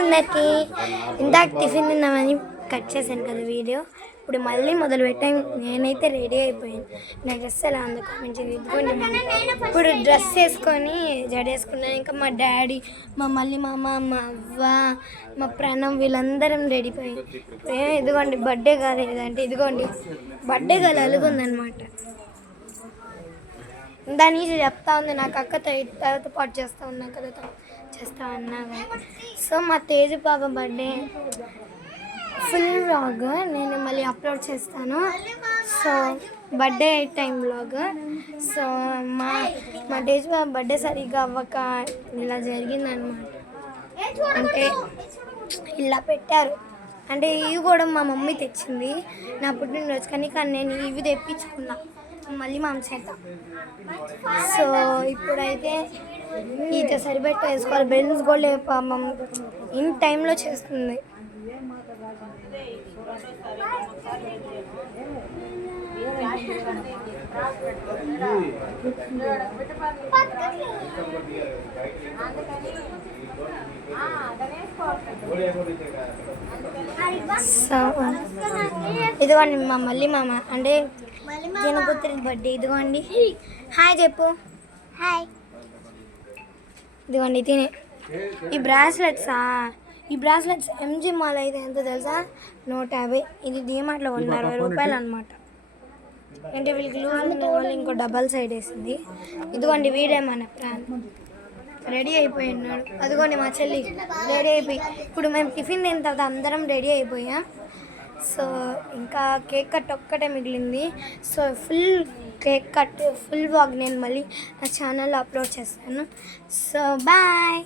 అందరికీ ఇందాక tiffin తిన్నామని cut చేశాను కదా వీడియో. ఇప్పుడు మళ్ళీ మొదలు పెట్టాను. నేనైతే రెడీ అయిపోయాను. నా డ్రెస్ ఎలా ఉందో కామెంట్ చేయండి. ఇదిగోండి ఇప్పుడు డ్రెస్ వేసుకొని జడేసుకున్నాను. ఇంకా మా డాడీ, మళ్ళీ మా అమ్మ, మా అవ్వ, మా ప్రణవ్ వీళ్ళందరం రెడీ అయిపోయాం. ఇదిగోండి బర్త్డే కాలేదంటే ఇదిగోండి బర్త్డే గల అలుగుందనమాట. దాని చెప్తా ఉంది నాకు అక్కతో తర్వాత పాటు చేస్తా ఉన్నా కదా చేస్తా అన్నా. సో మా తేజు పాప బర్త్డే ఫుల్ వ్లాగ్ నేను మళ్ళీ అప్లోడ్ చేస్తాను. So birthday time vlog. So మా తేజు పాప బర్త్డే సరిగ్గా అవ్వక ఇలా జరిగిందనమాట. అంటే ఇలా పెట్టారు. అంటే ఇవి కూడా మా మమ్మీ తెచ్చింది నా పుట్టినరోజు కానీ నేను ఇవి తెప్పించుకున్నా మళ్ళీ మా చేత. సో ఇప్పుడైతే ఇది సరిపెట్ట వేసుకోవాలి. బెలూన్స్ కూడా పాపం ఇన్ టైంలో చేస్తుంది. సో ఇదిగోండి మళ్ళీ మామ అంటే జనపుత్రి బర్త్డే. ఇదిగోండి హాయ్ చెప్పు. హాయ్. ఇదిగోండి తినే ఈ బ్రాస్లెట్స్ ఎంజీ మాల్ అయితే ఎంత తెలుసా? 150. ఇది డిమార్ట్లో 160 రూపాయలు అనమాట. అంటే వీళ్ళకి లూజ్ ఉన్న వాళ్ళు ఇంకో డబల్ సైడ్ వేసింది. ఇదిగోండి వీడే మన ప్లాన్ రెడీ అయిపోయి ఉన్నాడు. అదిగోండి మా చెల్లి రెడీ అయిపోయి. ఇప్పుడు మేము టిఫిన్ తిన్న తర్వాత అందరం రెడీ అయిపోయాం. సో ఇంకా కేక్ కట్ ఒక్కటే మిగిలింది. So full cake cut full vlog నేను మళ్ళీ నా ఛానల్లో అప్లోడ్ చేస్తాను. So bye.